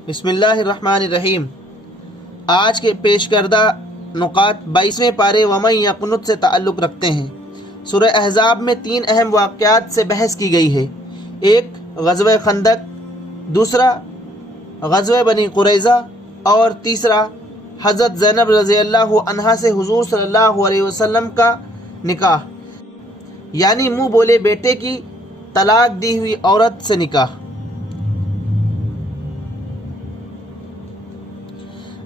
بسم اللہ الرحمن الرحیم۔ آج کے پیش کردہ نکات 22ویں پارے وَمَن یقنت سے تعلق رکھتے ہیں۔ سورہ احزاب میں 3 اہم واقعات سے بحث کی گئی ہے، ایک غزوہ خندق، دوسرا غزوہ بنی قریظہ اور تیسرا حضرت زینب رضی اللہ عنہا سے حضور صلی اللہ علیہ وسلم کا نکاح، یعنی منہ بولے بیٹے کی طلاق دی ہوئی عورت سے نکاح۔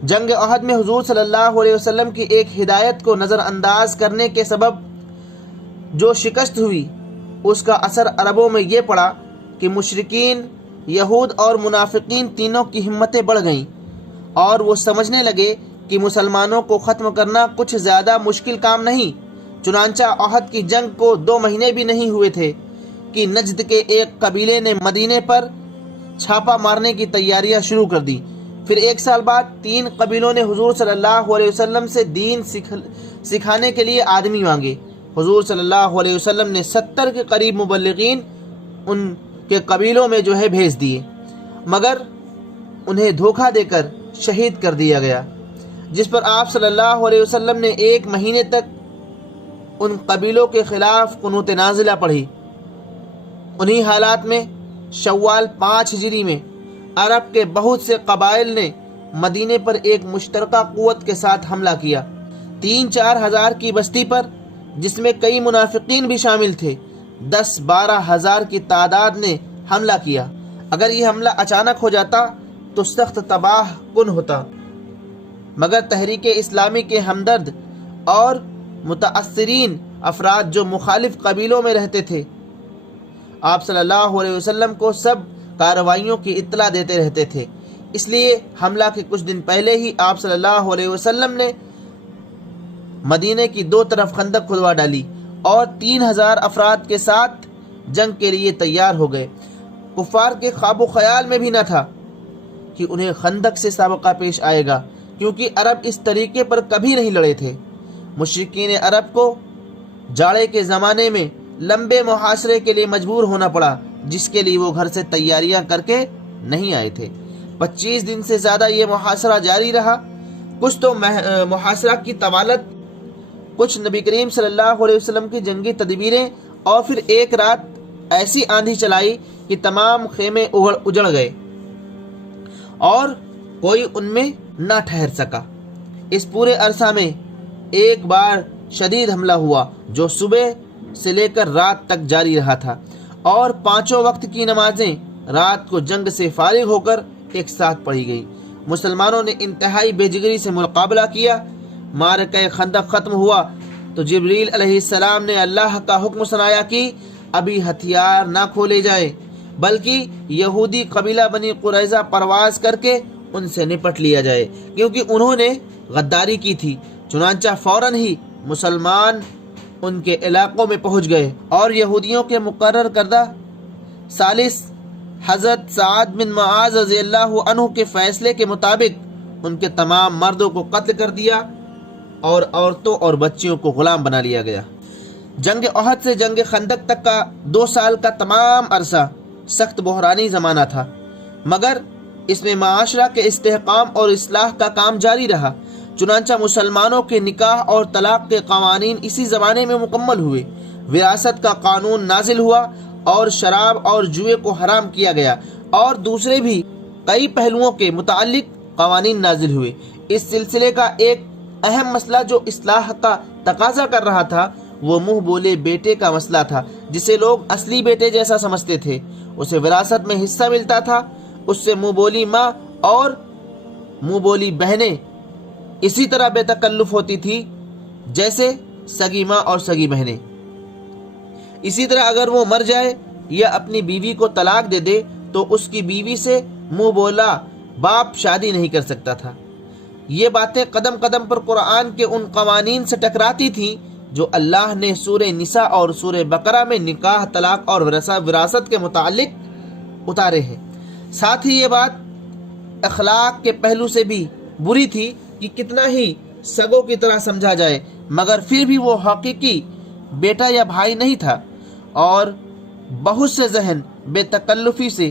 جنگ احد میں حضور صلی اللہ علیہ وسلم کی ایک ہدایت کو نظر انداز کرنے کے سبب جو شکست ہوئی، اس کا اثر عربوں میں یہ پڑا کہ مشرکین، یہود اور منافقین تینوں کی ہمتیں بڑھ گئیں اور وہ سمجھنے لگے کہ مسلمانوں کو ختم کرنا کچھ زیادہ مشکل کام نہیں۔ چنانچہ احد کی جنگ کو 2 مہینے بھی نہیں ہوئے تھے کہ نجد کے ایک قبیلے نے مدینے پر چھاپا مارنے کی تیاریاں شروع کر دی۔ پھر 1 سال بعد 3 قبیلوں نے حضور صلی اللہ علیہ وسلم سے دین سکھانے کے لیے آدمی مانگے۔ حضور صلی اللہ علیہ وسلم نے 70 کے قریب مبلغین ان کے قبیلوں میں بھیج دیے، مگر انہیں دھوکہ دے کر شہید کر دیا گیا، جس پر آپ صلی اللہ علیہ وسلم نے 1 مہینے تک ان قبیلوں کے خلاف قنوت نازلہ پڑھی۔ انہی حالات میں شوال 5 ہجری میں عرب کے بہت سے قبائل نے مدینے پر ایک مشترکہ قوت کے ساتھ حملہ کیا۔ 3-4 ہزار کی بستی پر، جس میں کئی منافقین بھی شامل تھے، 10-12 ہزار کی تعداد نے حملہ کیا۔ اگر یہ حملہ اچانک ہو جاتا تو سخت تباہ کن ہوتا، مگر تحریک اسلامی کے ہمدرد اور متاثرین افراد جو مخالف قبیلوں میں رہتے تھے، آپ صلی اللہ علیہ وسلم کو سب کارروائیوں کی اطلاع دیتے رہتے تھے۔ اس لیے حملہ کے کچھ دن پہلے ہی آپ صلی اللہ علیہ وسلم نے مدینے کی 2 طرف خندق کھدوا ڈالی اور 3000 افراد کے ساتھ جنگ کے لیے تیار ہو گئے۔ کفار کے خواب و خیال میں بھی نہ تھا کہ انہیں خندق سے سابقہ پیش آئے گا، کیونکہ عرب اس طریقے پر کبھی نہیں لڑے تھے۔ مشرکین عرب کو جاڑے کے زمانے میں لمبے محاصرے کے لیے مجبور ہونا پڑا، جس کے لیے وہ گھر سے تیاریاں کر کے نہیں آئے تھے۔ 25 دن سے زیادہ یہ محاصرہ جاری رہا۔ کچھ تو محاصرہ کی طوالت، کچھ نبی کریم صلی اللہ علیہ وسلم کی جنگی تدبیریں، اور پھر ایک رات ایسی آندھی چلائی کہ تمام خیمے اجڑ گئے اور کوئی ان میں نہ ٹھہر سکا۔ اس پورے عرصہ میں ایک بار شدید حملہ ہوا جو صبح سے لے کر رات تک جاری رہا تھا، اور 5 وقت کی نمازیں رات کو جنگ سے فارغ ہو کر ایک ساتھ پڑھی گئی۔ مسلمانوں نے انتہائی بے جگری سے مقابلہ کیا۔ معرکہ خندق ختم ہوا تو جبریل علیہ السلام نے اللہ کا حکم سنایا کہ ابھی ہتھیار نہ کھولے جائیں، بلکہ یہودی قبیلہ بنی قریظہ پرواز کر کے ان سے نپٹ لیا جائے، کیونکہ انہوں نے غداری کی تھی۔ چنانچہ فوراً ہی مسلمان ان کے علاقوں میں پہنچ گئے اور یہودیوں کے مقرر کردہ ثالث حضرت سعد بن معاذ رضی اللہ عنہ کے فیصلے کے مطابق ان کے تمام مردوں کو قتل کر دیا اور عورتوں اور بچیوں کو غلام بنا لیا گیا۔ جنگ احد سے جنگ خندق تک کا 2 سال کا تمام عرصہ سخت بحرانی زمانہ تھا، مگر اس میں معاشرہ کے استحکام اور اصلاح کا کام جاری رہا۔ چنانچہ مسلمانوں کے نکاح اور طلاق کے قوانین اسی زمانے میں مکمل ہوئے، وراثت کا قانون نازل ہوا اور شراب اور جوئے کو حرام کیا گیا، اور دوسرے بھی کئی پہلوؤں کے متعلق قوانین نازل ہوئے۔ اس سلسلے کا ایک اہم مسئلہ جو اصلاح کا تقاضا کر رہا تھا وہ منہ بولے بیٹے کا مسئلہ تھا، جسے لوگ اصلی بیٹے جیسا سمجھتے تھے۔ اسے وراثت میں حصہ ملتا تھا، اس سے منہ بولی ماں اور منہ بولی بہنیں اسی طرح بے تکلف ہوتی تھی جیسے سگی ماں اور سگی بہنیں۔ اسی طرح اگر وہ مر جائے یا اپنی بیوی کو طلاق دے دے تو اس کی بیوی سے منہ بولا باپ شادی نہیں کر سکتا تھا۔ یہ باتیں قدم قدم پر قرآن کے ان قوانین سے ٹکراتی تھیں جو اللہ نے سورہ نساء اور سورہ بقرہ میں نکاح، طلاق اور وراثت کے متعلق اتارے ہیں۔ ساتھ ہی یہ بات اخلاق کے پہلو سے بھی بری تھی کہ کتنا ہی سگوں کی طرح سمجھا جائے، مگر پھر بھی وہ حقیقی بیٹا یا بھائی نہیں تھا، اور بہت سے ذہن بے تکلفی سے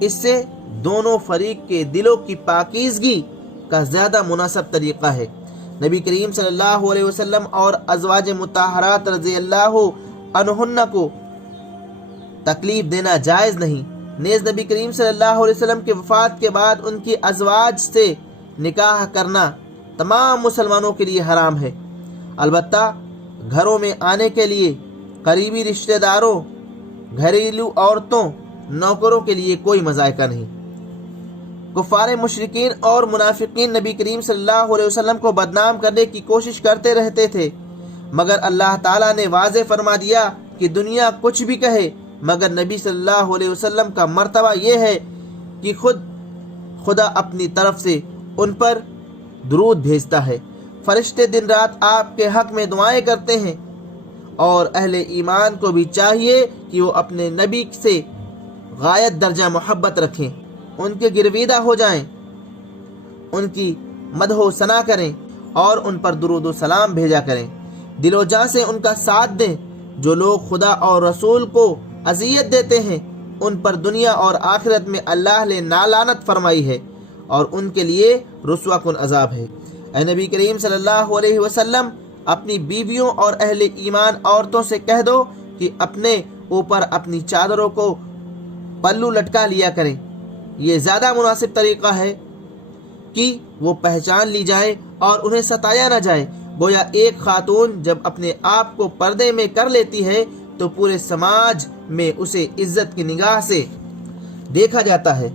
اس سے دونوں فریق کے دلوں کی پاکیزگی کا زیادہ مناسب طریقہ ہے۔ نبی کریم صلی اللہ علیہ وسلم اور ازواج مطہرات رضی اللہ عنہن کو تکلیف دینا جائز نہیں۔ نیز نبی کریم صلی اللہ علیہ وسلم کے وفات کے بعد ان کی ازواج سے نکاح کرنا تمام مسلمانوں کے لیے حرام ہے۔ البتہ گھروں میں آنے کے لیے قریبی رشتہ داروں، گھریلو عورتوں، نوکروں کے لیے کوئی مذائقہ نہیں۔ کفار مشرکین اور منافقین نبی کریم صلی اللہ علیہ وسلم کو بدنام کرنے کی کوشش کرتے رہتے تھے، مگر اللہ تعالیٰ نے واضح فرما دیا کہ دنیا کچھ بھی کہے مگر نبی صلی اللہ علیہ وسلم کا مرتبہ یہ ہے کہ خدا اپنی طرف سے ان پر درود بھیجتا ہے۔ فرشتے دن رات آپ کے حق میں دعائیں کرتے ہیں، اور اہل ایمان کو بھی چاہیے کہ وہ اپنے نبی سے غایت درجہ محبت رکھیں، ان کے گرویدہ ہو جائیں، ان کی مدح و ثنا کریں اور ان پر درود و سلام بھیجا کریں، دل و جاں سے ان کا ساتھ دیں۔ جو لوگ خدا اور رسول کو اذیت دیتے ہیں ان پر دنیا اور آخرت میں اللہ نے نالانت فرمائی ہے اور ان کے لیے رسوا کن عذاب ہے۔ اے نبی کریم صلی اللہ علیہ وسلم، اپنی بیویوں اور اہل ایمان عورتوں سے کہہ دو کہ اپنے اوپر اپنی چادروں کو پلو لٹکا لیا کریں، یہ زیادہ مناسب طریقہ ہے کہ وہ پہچان لی جائیں اور انہیں ستایا نہ جائے۔ گویا ایک خاتون جب اپنے آپ کو پردے میں کر لیتی ہے تو پورے سماج میں اسے عزت کی نگاہ سے دیکھا جاتا ہے۔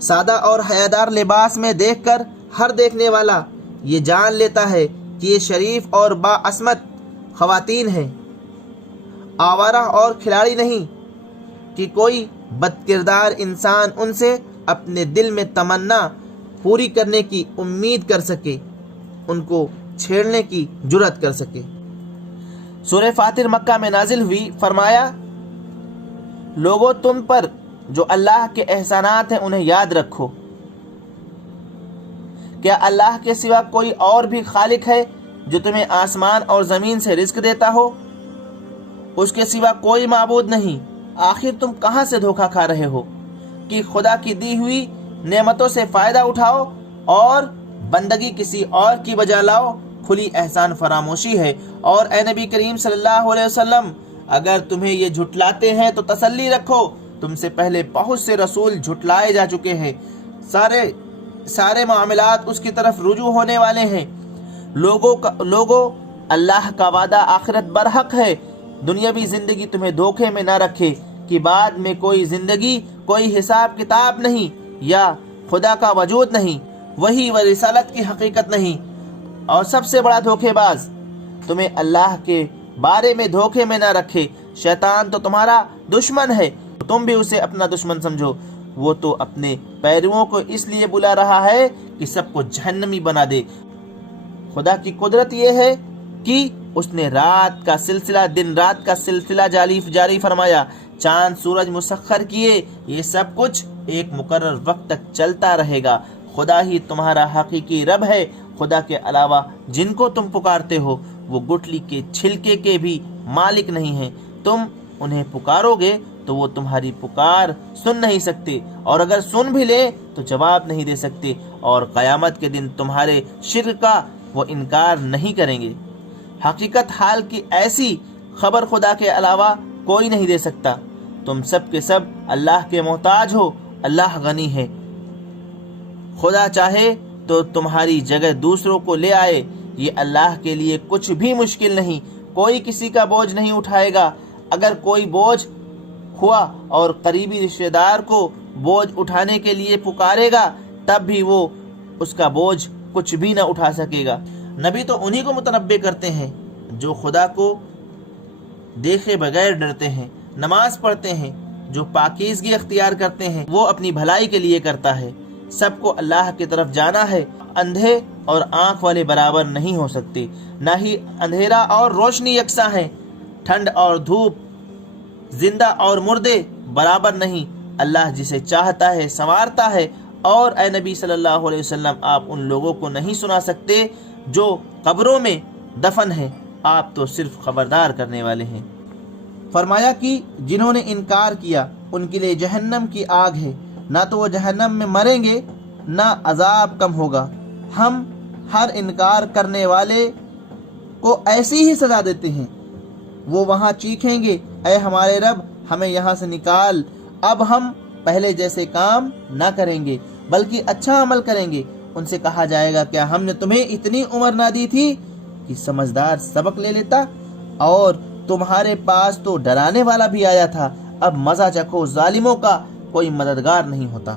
سادہ اور حیادار لباس میں دیکھ کر ہر دیکھنے والا یہ جان لیتا ہے کہ یہ شریف اور باعصمت خواتین ہیں، آوارہ اور کھلاڑی نہیں کہ کوئی بد کردار انسان ان سے اپنے دل میں تمنا پوری کرنے کی امید کر سکے، ان کو چھیڑنے کی جرأت کر سکے۔ سورہ فاطر مکہ میں نازل ہوئی۔ فرمایا، لوگو تم پر جو اللہ کے احسانات ہیں انہیں یاد رکھو۔ کیا اللہ کے سوا کوئی اور بھی خالق ہے جو تمہیں آسمان اور زمین سے رزق دیتا ہو؟ اس کے سوا کوئی معبود نہیں۔ آخر تم کہاں سے دھوکہ کھا رہے ہو کہ خدا کی دی ہوئی نعمتوں سے فائدہ اٹھاؤ اور بندگی کسی اور کی بجا لاؤ؟ کھلی احسان فراموشی ہے۔ اور اے نبی کریم صلی اللہ علیہ وسلم، اگر تمہیں یہ جھٹلاتے ہیں تو تسلی رکھو، تم سے پہلے بہت سے رسول جھٹلائے جا چکے ہیں، سارے معاملات اس کی طرف رجوع ہونے والے ہیں۔ لوگوں اللہ کا وعدہ آخرت برحق ہے۔ دنیاوی زندگی تمہیں دھوکے میں نہ رکھے کہ بعد میں کوئی زندگی، کوئی حساب کتاب نہیں، یا خدا کا وجود نہیں، وہی و رسالت کی حقیقت نہیں۔ اور سب سے بڑا دھوکے باز تمہیں اللہ کے بارے میں دھوکے میں نہ رکھے۔ شیطان تو تمہارا دشمن ہے، تم بھی اسے اپنا دشمن سمجھو۔ وہ تو اپنے پیرووں کو اس لیے بلا رہا ہے کہ سب کو جہنمی بنا دے۔ خدا کی قدرت یہ ہے کہ اس نے رات کا سلسلہ دن رات کا سلسلہ جاری فرمایا، چاند سورج مسخر کیے، یہ سب کچھ ایک مقرر وقت تک چلتا رہے گا۔ خدا ہی تمہارا حقیقی رب ہے۔ خدا کے علاوہ جن کو تم پکارتے ہو وہ گٹلی کے چھلکے کے بھی مالک نہیں ہیں۔ تم انہیں پکارو گے تو وہ تمہاری پکار سن نہیں سکتے، اور اگر سن بھی لے تو جواب نہیں دے سکتے، اور قیامت کے دن تمہارے شرک کا وہ انکار نہیں کریں گے۔ حقیقت حال کی ایسی خبر خدا کے علاوہ کوئی نہیں دے سکتا۔ تم سب کے سب اللہ کے محتاج ہو، اللہ غنی ہے۔ خدا چاہے تو تمہاری جگہ دوسروں کو لے آئے، یہ اللہ کے لیے کچھ بھی مشکل نہیں۔ کوئی کسی کا بوجھ نہیں اٹھائے گا۔ اگر کوئی بوجھ ہوا اور قریبی رشتہ دار کو بوجھ اٹھانے کے لیے پکارے گا تب بھی وہ اس کا بوجھ کچھ بھی نہ اٹھا سکے گا۔ نبی تو انہی کو متنبع کرتے ہیں جو خدا کو دیکھے بغیر ڈرتے ہیں، نماز پڑھتے ہیں، جو پاکیزگی اختیار کرتے ہیں وہ اپنی بھلائی کے لیے کرتا ہے۔ سب کو اللہ کی طرف جانا ہے۔ اندھے اور آنکھ والے برابر نہیں ہو سکتے، نہ ہی اندھیرا اور روشنی یکساں ہیں، ٹھنڈ اور دھوپ، زندہ اور مردے برابر نہیں۔ اللہ جسے چاہتا ہے سنوارتا ہے۔ اور اے نبی صلی اللہ علیہ وسلم، آپ ان لوگوں کو نہیں سنا سکتے جو قبروں میں دفن ہیں، آپ تو صرف خبردار کرنے والے ہیں۔ فرمایا کہ جنہوں نے انکار کیا ان کے لیے جہنم کی آگ ہے، نہ تو وہ جہنم میں مریں گے نہ عذاب کم ہوگا۔ ہم ہر انکار کرنے والے کو ایسی ہی سزا دیتے ہیں، وہ وہاں چیخیں گے اے ہمارے رب ہمیں یہاں سے نکال، اب ہم پہلے جیسے کام نہ کریں گے بلکہ اچھا عمل کریں گے۔ ان سے کہا جائے گا کیا ہم نے تمہیں اتنی عمر نہ دی تھی کہ سمجھدار سبق لے لیتا، اور تمہارے پاس تو ڈرانے والا بھی آیا تھا، اب مزہ چکھو، ظالموں کا کوئی مددگار نہیں ہوتا۔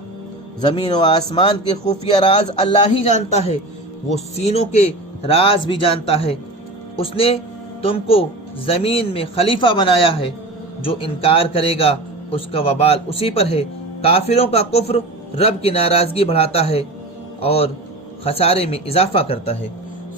زمین و آسمان کے خفیہ راز اللہ ہی جانتا ہے، وہ سینوں کے راز بھی جانتا ہے۔ اس نے تم کو زمین میں خلیفہ بنایا ہے، جو انکار کرے گا اس کا وبال اسی پر ہے۔ کافروں کا کفر رب کی ناراضگی بڑھاتا ہے اور خسارے میں اضافہ کرتا ہے۔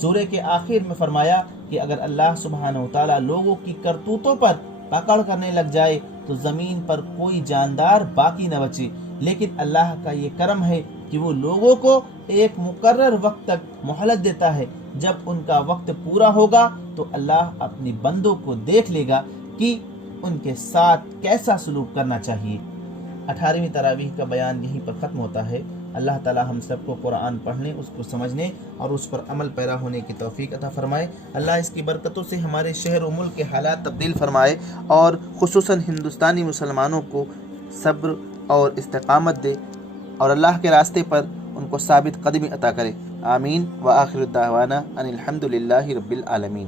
سورہ کے آخر میں فرمایا کہ اگر اللہ سبحانہ وتعالیٰ لوگوں کی کرتوتوں پر پکڑ کرنے لگ جائے تو زمین پر کوئی جاندار باقی نہ بچے، لیکن اللہ کا یہ کرم ہے کہ وہ لوگوں کو ایک مقرر وقت تک مہلت دیتا ہے۔ جب ان کا وقت پورا ہوگا تو اللہ اپنی بندوں کو دیکھ لے گا کہ ان کے ساتھ کیسا سلوک کرنا چاہیے۔ 18ویں تراویح کا بیان یہیں پر ختم ہوتا ہے۔ اللہ تعالی ہم سب کو قرآن پڑھنے، اس کو سمجھنے اور اس پر عمل پیرا ہونے کی توفیق عطا فرمائے۔ اللہ اس کی برکتوں سے ہمارے شہر و ملک کے حالات تبدیل فرمائے اور خصوصاً ہندوستانی مسلمانوں کو صبر اور استقامت دے اور اللہ کے راستے پر ان کو ثابت قدمی عطا کرے۔ آمین۔ وآخر الدعوانا ان الحمد للہ رب العالمین۔